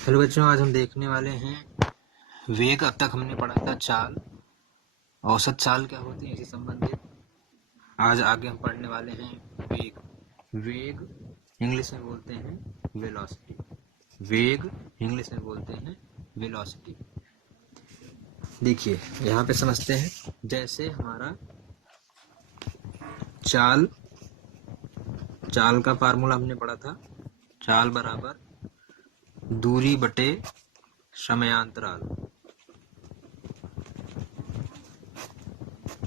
Hello बच्चों, आज हम देखने वाले हैं वेग। अब तक हमने पढ़ा था चाल, औसत चाल क्या होती है, इसी संबंधित आज आगे हम पढ़ने वाले हैं वेग। वेग इंग्लिश में बोलते हैं वेलोसिटी। वेग इंग्लिश में बोलते हैं वेलोसिटी। देखिए यहाँ पे समझते हैं, जैसे हमारा चाल चाल का फार्मूला हमने पढ़ा था। चाल बराबर दूरी बटे समयांतराल।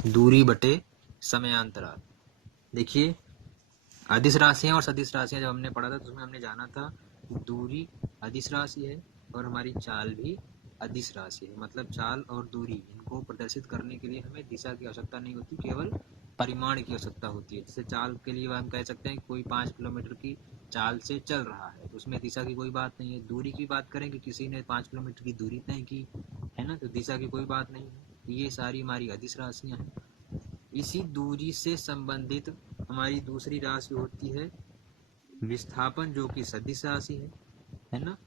दूरी बटे समयांतराल। देखिए, अदिश राशियां और सदिश राशियां जब हमने पढ़ा था तो उसमें हमने जाना था दूरी अदिश राशि है और हमारी चाल भी अदिश राशि है। मतलब चाल और दूरी इनको प्रदर्शित करने के लिए हमें दिशा की आवश्यकता नहीं होती, केवल परिमाण की आवश्यकता होती है। जैसे चाल के लिए हम कह सकते हैं कि कोई 5 किलोमीटर की चाल से चल रहा है तो उसमें दिशा की कोई बात नहीं है। दूरी की बात करें कि किसी ने 5 किलोमीटर की दूरी तय की है ना, तो दिशा की कोई बात नहीं है। ये सारी हमारी अदिश राशियां हैं। इसी दूरी से संबंधित हमारी दूसरी राशि होती है विस्थापन, जो कि सदिश राशि है ना।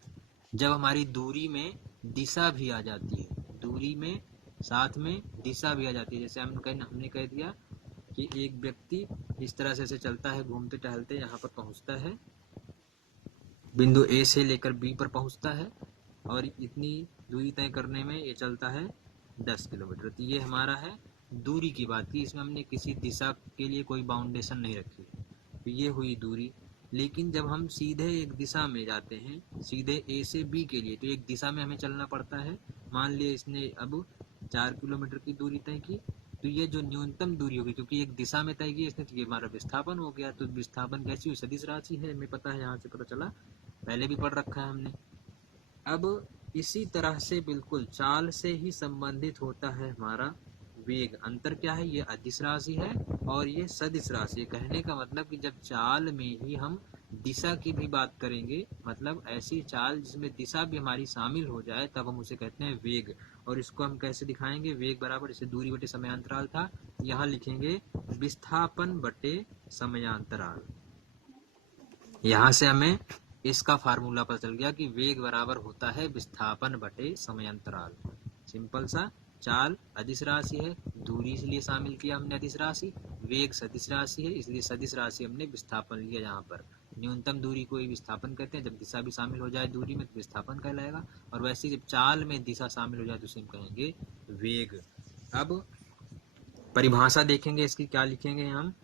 जब हमारी दूरी में दिशा भी आ जाती है, दूरी में साथ में दिशा भी आ जाती है। जैसे हमने कह दिया कि एक व्यक्ति इस तरह से चलता है, घूमते टहलते यहाँ पर पहुँचता है, बिंदु ए से लेकर बी पर पहुँचता है और इतनी दूरी तय करने में ये चलता है 10 किलोमीटर। तो ये हमारा है दूरी की बात की, इसमें हमने किसी दिशा के लिए कोई बाउंडेशन नहीं रखी। तो ये हुई दूरी। लेकिन जब हम सीधे एक दिशा में जाते हैं, सीधे ए से बी के लिए, तो एक दिशा में हमें चलना पड़ता है। मान लिया इसने अब 4 किलोमीटर की दूरी तय की, तो ये जो न्यूनतम दूरी होगी, क्योंकि एक दिशा में तय की इसने, तो ये हमारा विस्थापन हो गया। तो विस्थापन कैसी हुई, सदिश राशि है, हमें पता है, यहाँ से पता चला, पहले भी पढ़ रखा है हमने। अब इसी तरह से बिल्कुल चाल से ही संबंधित होता है हमारा वेग। अंतर क्या है, ये अदिश राशि है और ये सदिश राशि है। कहने का मतलब कि जब चाल में ही हम दिशा की भी बात करेंगे, मतलब ऐसी चाल जिसमें दिशा भी हमारी शामिल हो जाए, तब हम उसे कहते हैं वेग। और इसको हम कैसे दिखाएंगे, वेग बराबर, जैसे दूरी बटे समयांतराल था, यहाँ लिखेंगे विस्थापन बटे समयांतराल। यहाँ से हमें इसका फार्मूला पता चल गया कि वेग बराबर होता है विस्थापन बटे समयांतराल। सिंपल सा। चाल अदिश राशि है, दूरी इसलिए शामिल किया हमने अदिश राशि, वेग सदिश राशि है इसलिए सदिश राशि हमने विस्थापन लिया। यहाँ पर न्यूनतम दूरी को ही विस्थापन कहते हैं। जब दिशा भी शामिल हो जाए दूरी में तो विस्थापन कहलाएगा, और वैसे जब चाल में दिशा शामिल हो जाए तो उसे हम कहेंगे वेग। अब परिभाषा देखेंगे इसकी, क्या लिखेंगे हम,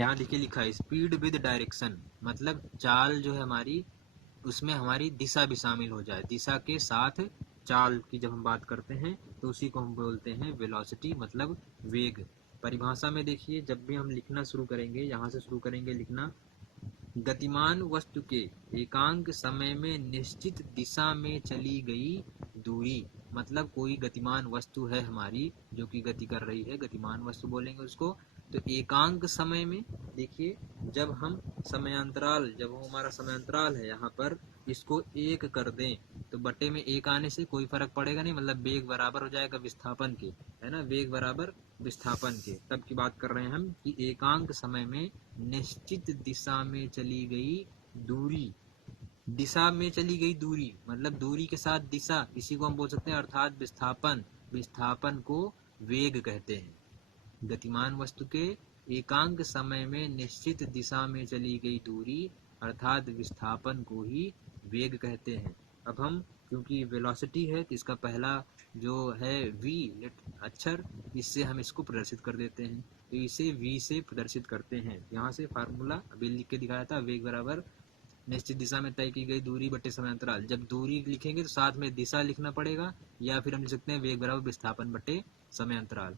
यहाँ देखिए लिखा है स्पीड विद डायरेक्शन। मतलब चाल जो है हमारी, उसमें हमारी दिशा भी शामिल हो जाए, दिशा के साथ चाल की जब हम बात करते हैं तो उसी को हम बोलते हैं वेलोसिटी, मतलब वेग। परिभाषा में देखिए, जब भी हम लिखना शुरू करेंगे, यहाँ से शुरू करेंगे लिखना, गतिमान वस्तु के एकांक समय में निश्चित दिशा में चली गई दूरी। मतलब कोई गतिमान वस्तु है हमारी जो कि गति कर रही है, गतिमान वस्तु बोलेंगे उसको। तो एकांक समय में, देखिए जब हम समयांतराल, जब वो हमारा समयांतराल है यहाँ पर, इसको 1 कर दें तो बटे में 1 आने से कोई फर्क पड़ेगा नहीं, मतलब वेग बराबर हो जाएगा विस्थापन के, है ना। वेग बराबर विस्थापन के, तब की बात कर रहे हैं हम कि एकांक समय में निश्चित दिशा में चली गई दूरी। दिशा में चली गई दूरी मतलब दूरी के साथ दिशा, इसी को हम बोल सकते हैं अर्थात विस्थापन। विस्थापन को वेग कहते हैं। गतिमान वस्तु के एकांक समय में निश्चित दिशा में चली गई दूरी अर्थात विस्थापन को ही वेग कहते हैं। अब हम, क्योंकि वेलोसिटी है तो इसका पहला जो है v अक्षर, इससे हम इसको प्रदर्शित कर देते हैं, तो इसे v से प्रदर्शित करते हैं। यहाँ से फार्मूला अभी लिख के दिखाया था, वेग बराबर निश्चित दिशा में तय की गई दूरी बटे समयांतराल। जब दूरी लिखेंगे तो साथ में दिशा लिखना पड़ेगा, या फिर हम लिख सकते हैं वेग बराबर विस्थापन बटे समयांतराल।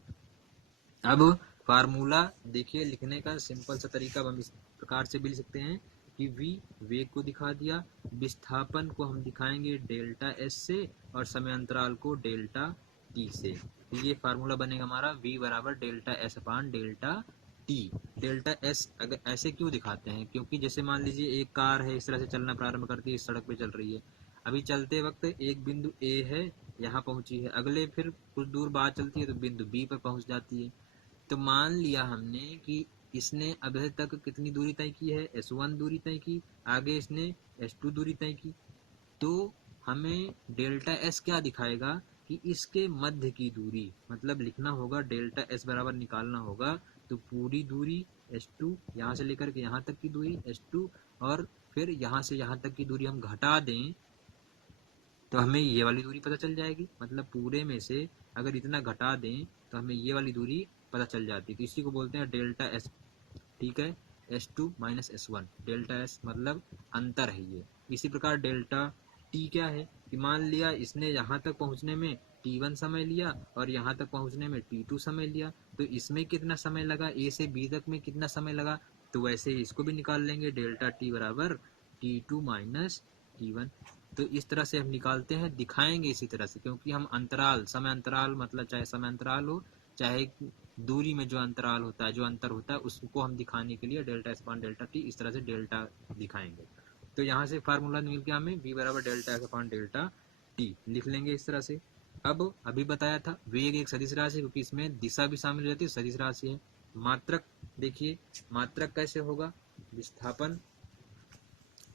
अब फार्मूला देखिए लिखने का सिंपल सा तरीका हम इस प्रकार से भी लिख सकते हैं कि v वेग को दिखा दिया, विस्थापन को हम दिखाएंगे डेल्टा s से और समयांतराल को डेल्टा t से। तो ये फार्मूला बनेगा हमारा v बराबर डेल्टा s अपान डेल्टा t। डेल्टा s अगर ऐसे क्यों दिखाते हैं, क्योंकि जैसे मान लीजिए एक कार है, इस तरह से चलना प्रारंभ करती है, इस सड़क पे चल रही है, अभी चलते वक्त एक बिंदु A है, यहाँ पहुंची है, अगले फिर कुछ दूर बाद चलती है तो बिंदु B पर पहुंच जाती है। तो मान लिया हमने कि इसने अभी तक कितनी दूरी तय की है, S1 दूरी तय की, आगे इसने S2 दूरी तय की, तो हमें डेल्टा एस क्या दिखाएगा कि इसके मध्य की दूरी, मतलब लिखना होगा डेल्टा एस बराबर निकालना होगा तो पूरी दूरी s2 यहाँ से लेकर के यहाँ तक की दूरी s2 और फिर यहाँ से यहाँ तक की दूरी हम घटा दें तो हमें ये वाली दूरी पता चल जाएगी। मतलब पूरे में से अगर इतना घटा दें तो हमें ये वाली दूरी पता चल जाती है। तो इसी को बोलते हैं डेल्टा एस। ठीक है, S2 minus S1, delta S मतलब अंतर है ये। इसी प्रकार डेल्टा टी क्या है कि मान लिया इसने यहाँ तक पहुँचने में T1 समय लिया और यहाँ तक पहुँचने में T2 समय लिया, तो इसमें कितना समय लगा, ए से बी तक में कितना समय लगा, तो वैसे ही इसको भी निकाल लेंगे, डेल्टा टी बराबर T2 माइनस T1। तो इस तरह से हम निकालते हैं, दिखाएंगे इसी तरह से, क्योंकि हम अंतराल, समय अंतराल मतलब चाहे समय अंतराल हो चाहे दूरी में जो अंतराल होता है, जो अंतर होता है, उसको हम दिखाने के लिए delta S upon delta T इस तरह से डेल्टा दिखाएंगे। तो यहाँ से फार्मूला मिल गया हमें v बराबर delta S upon delta T, लिख लेंगे इस तरह से। अब अभी बताया था वेग एक सदिश राशि, क्योंकि इसमें दिशा भी शामिल हो जाती है, सदिश राशि है। मात्रक देखिए, मात्रक कैसे होगा,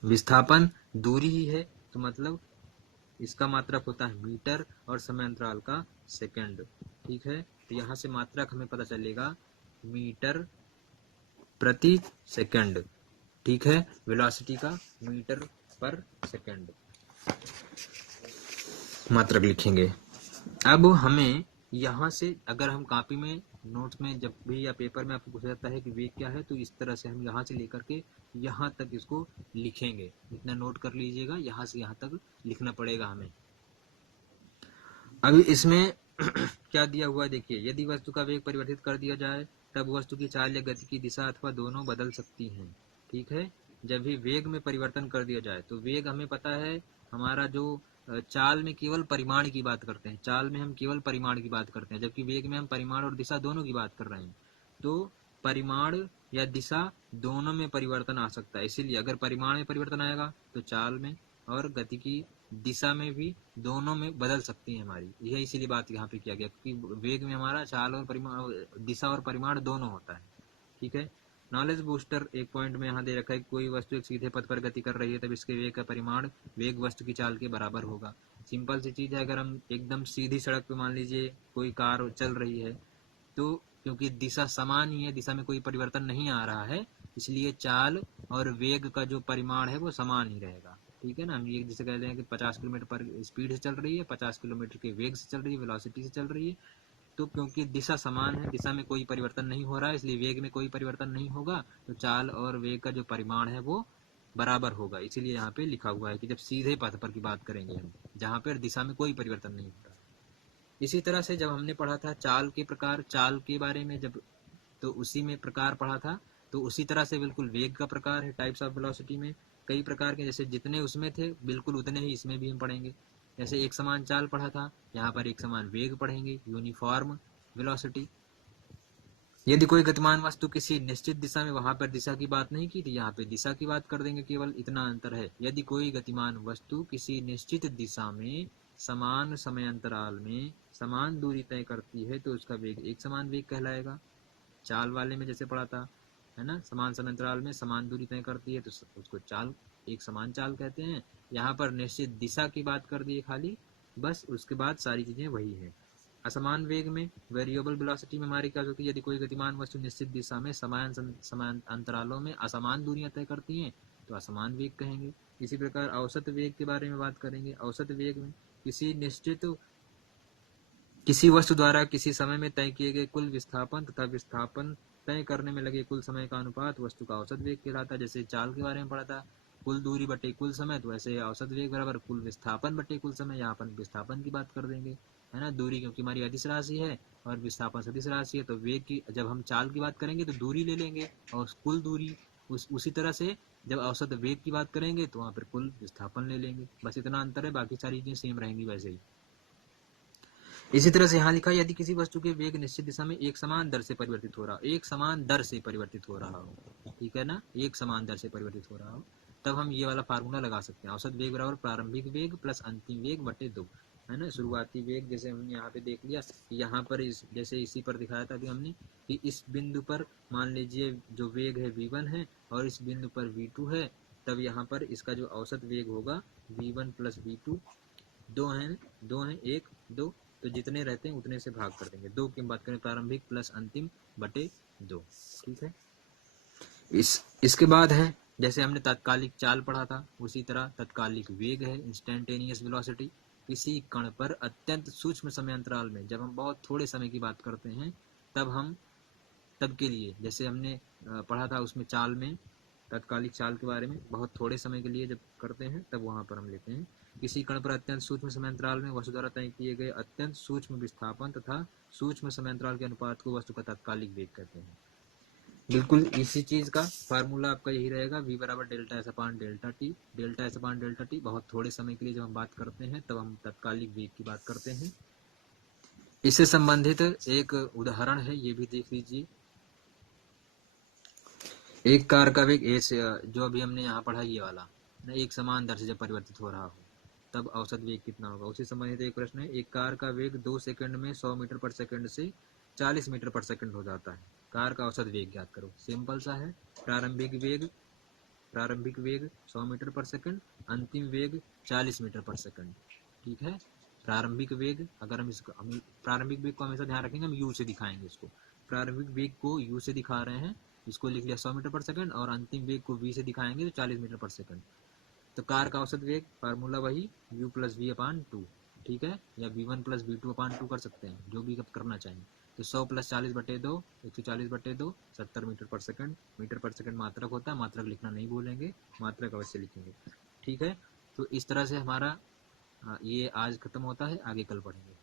विस्थापन दूरी ही है तो मतलब इसका मात्रक होता है मीटर और समय अंतराल का सेकंड। ठीक है, तो यहाँ से मात्रक हमें पता चलेगा मीटर प्रति सेकंड। ठीक है, वेलोसिटी का मीटर पर सेकंड मात्रक लिखेंगे। अब हमें यहाँ से अगर हम कॉपी में नोट्स में जब भी या पेपर में आपको पूछा जाता है कि वेग क्या है, तो इस तरह से हम यहाँ से लेकर के यहाँ तक इसको लिखेंगे। इतना नोट कर लीजिएगा, यहाँ से यहाँ तक लिखना पड़ेगा हमें। अभी इसमें क्या दिया हुआ देखिए, यदि वस्तु का वेग परिवर्तित कर दिया जाए तब वस्तु की चाल या गति की दिशा अथवा दोनों बदल सकती हैं। ठीक है, जब भी वेग में परिवर्तन कर दिया जाए, तो वेग हमें पता है हमारा जो चाल में केवल परिमाण की बात करते हैं, चाल में हम केवल परिमाण की बात करते हैं, जबकि वेग में हम परिमाण और दिशा दोनों की बात कर रहे हैं। तो परिमाण या दिशा दोनों में परिवर्तन आ सकता है, इसीलिए अगर परिमाण में परिवर्तन आएगा तो चाल में और गति की दिशा में भी दोनों में बदल सकती है हमारी। यह इसीलिए बात यहाँ पे किया गया, क्योंकि वेग में हमारा चाल और परिमाण, दिशा और परिमाण दोनों होता है। ठीक है, नॉलेज बूस्टर एक पॉइंट में यहाँ दे रखा है, कोई वस्तु एक सीधे पथ पर गति कर रही है तब इसके वेग का परिमाण वेग वस्तु की चाल के बराबर होगा। सिंपल सी चीज है, अगर हम एकदम सीधी सड़क पे मान लीजिए कोई कार चल रही है, तो क्योंकि दिशा समान ही है, दिशा में कोई परिवर्तन नहीं आ रहा है, इसलिए चाल और वेग का जो परिमाण है वो समान ही रहेगा। ठीक है ना, हम ये जिसे कहते हैं कि 50 किलोमीटर पर स्पीड से चल रही है, 50 किलोमीटर के वेग से चल रही है, वेलोसिटी से चल रही है, तो क्योंकि दिशा समान है, दिशा में कोई परिवर्तन नहीं हो रहा है, इसलिए वेग में कोई परिवर्तन नहीं होगा, तो चाल और वेग का जो परिमाण है वो बराबर होगा। इसीलिए यहाँ पे लिखा हुआ है कि जब सीधे पथ पर की बात करेंगे हम, जहाँ पर दिशा में कोई परिवर्तन नहीं होता। इसी तरह से जब हमने पढ़ा था चाल के प्रकार, चाल के बारे में जब, तो उसी में प्रकार पढ़ा था, तो उसी तरह से बिल्कुल वेग का प्रकार है, टाइप्स ऑफ वेलोसिटी में कई प्रकार के, जैसे जितने उसमें थे बिल्कुल उतने ही इसमें भी हम पढ़ेंगे। जैसे एक समान चाल पढ़ा था, यहाँ पर एक समान वेग पढ़ेंगे, यूनिफॉर्म वेलोसिटी। यदि कोई गतिमान वस्तु किसी निश्चित दिशा में, वहां पर दिशा की बात नहीं की थी, यहाँ पे दिशा की बात कर देंगे, केवल इतना अंतर है। यदि कोई गतिमान वस्तु किसी निश्चित दिशा में समान समय अंतराल में समान दूरी तय करती है तो उसका वेग एक समान वेग कहलाएगा। चाल वाले में जैसे पढ़ा था, है ना, समान समय अंतराल में समान दूरी तय करती है तो उसको चाल, एक समान चाल कहते हैं। यहाँ पर निश्चित दिशा की बात कर दी है खाली, बस उसके बाद सारी चीजें वही है। असमान वेग में, वेरिएबल वेलोसिटी में हमारी क्या होती है, यदि कोई गतिमान वस्तु निश्चित दिशा में समान अंतरालों में असमान दूरियां तय करती हैं तो असमान वेग कहेंगे। इसी प्रकार औसत वेग के बारे में बात करेंगे। औसत वेग में किसी वस्तु द्वारा किसी समय में तय किए गए कुल विस्थापन तथा विस्थापन तय करने में लगे कुल समय का अनुपात वस्तु का औसत वेग कहलाता है। जैसे चाल के बारे में पढ़ा था, कुल दूरी बटे कुल समय, तो वैसे औसत वेग बराबर कुल विस्थापन बटे कुल समय। यहाँ पर विस्थापन की बात कर देंगे, है ना, दूरी क्योंकि हमारी अदिश राशि है और विस्थापन सदिश राशि है, तो वेग की, जब हम चाल की बात करेंगे तो दूरी ले लेंगे और कुल दूरी उसी तरह से जब औसत वेग की बात करेंगे तो वहाँ पर कुल विस्थापन ले लेंगे। बस इतना अंतर है, बाकी सारी चीजें सेम रहेंगी वैसे ही। इसी तरह से यहाँ लिखा है, यदि किसी वस्तु के वेग निश्चित दिशा में एक समान दर से परिवर्तित हो रहा हो, एक समान दर से परिवर्तित हो रहा हो, ठीक है ना, एक समान दर से परिवर्तित हो रहा हो, तब हम ये वाला फार्मूला लगा सकते हैं, औसत वेग बराबर प्रारंभिक वेग प्लस अंतिम वेग बटे 2, है ना। शुरुआती वेग जैसे हमने यहाँ पे देख लिया, यहाँ पर जैसे इसी पर दिखाया था अभी हमने कि इस बिंदु पर मान लीजिए जो वेग है v1 है और इस बिंदु पर v2 है, तब यहाँ पर इसका जो औसत वेग होगा v1 प्लस v2 दो हैं, एक दो, तो जितने रहते हैं उतने से भाग कर देंगे। दो की हम बात करें, प्रारंभिक प्लस अंतिम बटे दो, ठीक है। इसके बाद है, जैसे हमने तात्कालिक चाल पढ़ा था, उसी तरह तात्कालिक वेग है, इंस्टेंटेनियस वेलोसिटी। किसी कण पर अत्यंत सूक्ष्म समय अंतराल में, जब हम बहुत थोड़े समय की बात करते हैं, तब के लिए, जैसे हमने पढ़ा था उसमें चाल में, तात्कालिक चाल के बारे में, बहुत थोड़े समय के लिए जब करते हैं तब वहां पर हम लेते हैं। किसी कण पर अत्यंत सूक्ष्म समय अंतराल में वस्तु द्वारा तय किए गए अत्यंत सूक्ष्म विस्थापन तथा सूक्ष्म समय अंतराल के अनुपात को वस्तु का तात्कालिक वेग कहते हैं। बिल्कुल इसी चीज का फार्मूला आपका यही रहेगा, v बराबर डेल्टा एस अपान डेल्टा टी। डेल्टा एस अपान डेल्टा टी, बहुत थोड़े समय के लिए जब हम बात करते हैं तब हम तात्कालिक वेग की बात करते हैं। इससे संबंधित एक उदाहरण है, ये भी देख लीजिए। एक कार का वेग ए से, जो अभी हमने यहाँ पढ़ा ये वाला, एक समान दर से जब परिवर्तित हो रहा हो तब औसत वेग कितना होगा। उसी संबंधित एक प्रश्न है, एक कार का वेग 2 सेकंड में 100 मीटर पर सेकंड से 40 मीटर पर सेकंड हो जाता है, कार का औसत वेग ज्ञात करो। सिंपल सा है, प्रारंभिक वेग 100 मीटर पर सेकंड, अंतिम वेग 40 मीटर पर सेकंड, ठीक है। प्रारंभिक वेग, अगर हम प्रारंभिक वेग को हमेशा ध्यान रखेंगे, हम यू से दिखाएंगे इसको। प्रारंभिक वेग को यू से दिखा रहे हैं, इसको लिख लिया 100 मीटर पर सेकंड, और अंतिम वेग को वी से दिखाएंगे तो 40 मीटर पर सेकंड। तो कार का औसत वेग फार्मूला वही u plus V upon two, ठीक है, या v1 plus V two upon two कर सकते हैं, जो भी करना चाहिए। तो 100 प्लस 40 बटे दो, 140 बटे दो, 70 मीटर पर सेकंड। मीटर पर सेकंड मात्रक होता है, मात्रक लिखना नहीं भूलेंगे, मात्रक अवश्य लिखेंगे, ठीक है। तो इस तरह से हमारा ये आज खत्म होता है, आगे कल पढ़ेंगे।